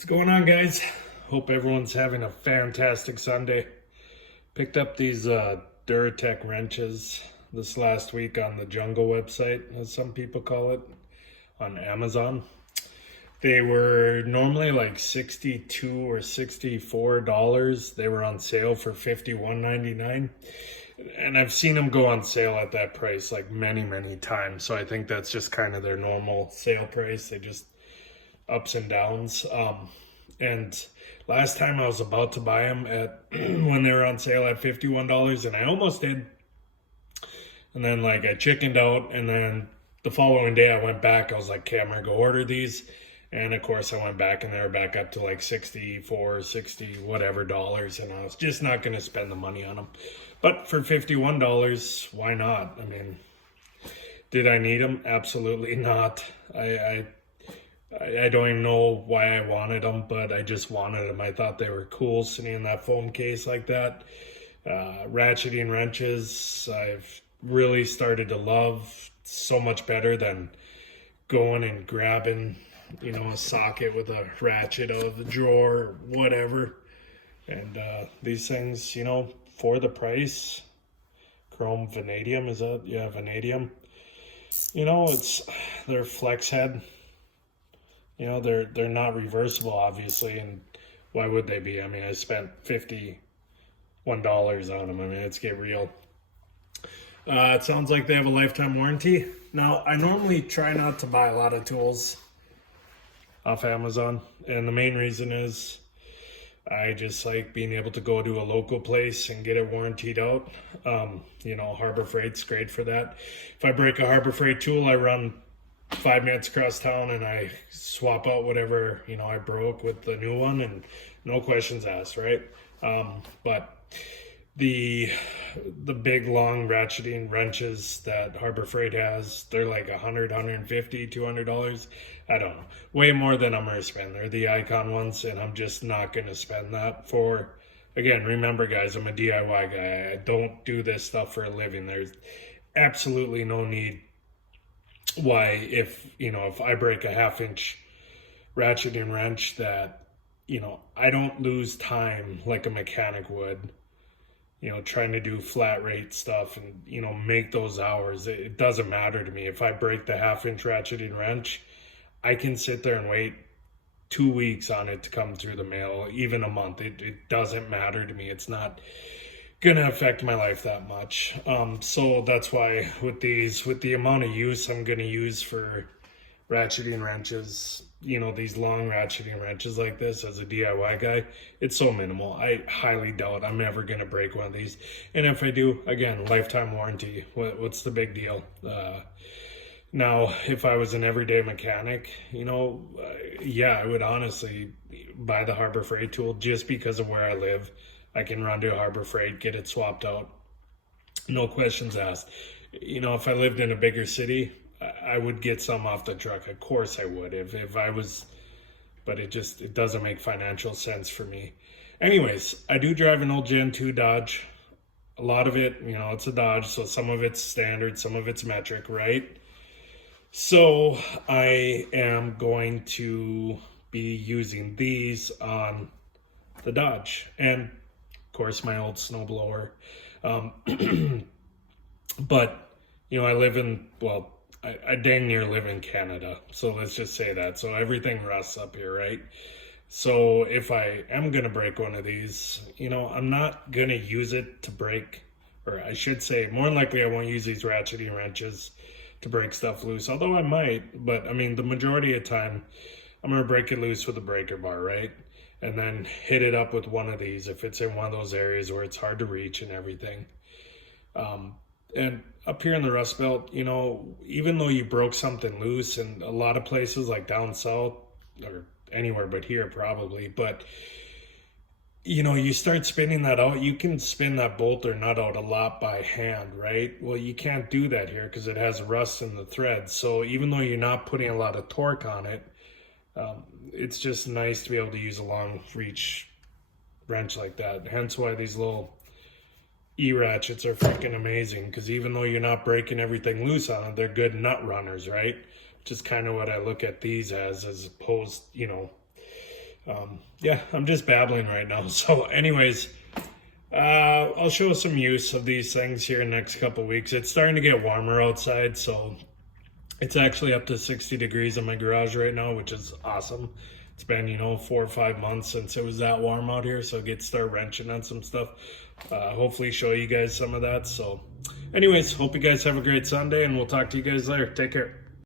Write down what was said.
What's going on, guys? Hope everyone's having a fantastic Sunday. Picked up these DuraTech wrenches this last week on the Jungle website, as some people call it, on Amazon. They were normally like $62 or $64. They were on sale for $51.99. And I've seen them go on sale at that price like many times. So I think that's just kind of their normal sale price. They just ups and downs. And last time I was about to buy them at when they were on sale at $51, and I almost did. And then like I chickened out, and then the following day I went back. I was like, okay, I'm gonna go order these. And of course I went back and they were back up to like 64, 60, whatever dollars. And I was just not gonna spend the money on them. But for $51, why not? I mean, did I need them? Absolutely not. I don't even know why I wanted them, but I just wanted them. I thought they were cool sitting in that foam case like that. Ratcheting wrenches, I've really started to love so much better than going and grabbing, a socket with a ratchet out of the drawer or whatever. And these things, for the price, chrome vanadium, is that? Yeah, vanadium. They're flex head. They're not reversible, obviously, and why would they be? I mean, I spent $51 on them. I mean, let's get real. It sounds like they have a lifetime warranty. Now, I normally try not to buy a lot of tools off Amazon, and the main reason is I just like being able to go to a local place and get it warrantied out. Harbor Freight's great for that. If I break a Harbor Freight tool, I run 5 minutes across town and I swap out whatever I broke with the new one, and no questions asked, right? But the big long ratcheting wrenches that Harbor Freight has, they're like $100, $150, $200. I don't know, way more than I'm gonna spend. They're the Icon ones, and I'm just not gonna spend that for. Again, remember, guys, I'm a DIY guy. I don't do this stuff for a living. There's absolutely no need why, if I break a 1/2 inch ratcheting wrench, that I don't lose time like a mechanic would, trying to do flat rate stuff and make those hours. It doesn't matter to me. If I break the 1/2 inch ratcheting wrench, I can sit there and wait 2 weeks on it to come through the mail, even a month. It doesn't matter to me. It's not gonna affect my life that much. So that's why with the amount of use I'm gonna use for ratcheting wrenches, these long ratcheting wrenches like this, as a DIY guy, it's so minimal. I highly doubt I'm ever gonna break one of these. And if I do, again, lifetime warranty. What's the big deal? Now, if I was an everyday mechanic, I would honestly buy the Harbor Freight tool just because of where I live. I can run to Harbor Freight, get it swapped out, no questions asked. If I lived in a bigger city, I would get some off the truck. Of course I would, if I was, but it doesn't make financial sense for me. Anyways, I do drive an old Gen 2 Dodge. A lot of it, it's a Dodge, so some of it's standard, some of it's metric, right? So I am going to be using these on the Dodge, and of course my old snowblower. But I live in, I dang near live in Canada, so let's just say that. So everything rusts up here, right? So if I am gonna break one of these, I'm not gonna use it to break, or I should say, more than likely I won't use these ratcheting wrenches to break stuff loose, although I might. But I mean, the majority of the time I'm gonna break it loose with a breaker bar, right? And then hit it up with one of these if it's in one of those areas where it's hard to reach and everything. And up here in the Rust Belt, even though you broke something loose, in a lot of places like down south, or anywhere but here probably, but you start spinning that out, you can spin that bolt or nut out a lot by hand, right? Well, you can't do that here because it has rust in the threads. So even though you're not putting a lot of torque on it, it's just nice to be able to use a long reach wrench like that. Hence why these little E-ratchets are freaking amazing, because even though you're not breaking everything loose on them, they're good nut runners, right? Which is kind of what I look at these as opposed, Yeah, I'm just babbling right now. So anyways, I'll show some use of these things here in the next couple weeks. It's starting to get warmer outside, so it's actually up to 60 degrees in my garage right now, which is awesome. It's been, 4 or 5 months since it was that warm out here, so I get to start wrenching on some stuff. Hopefully show you guys some of that. So anyways, hope you guys have a great Sunday, and we'll talk to you guys later. Take care.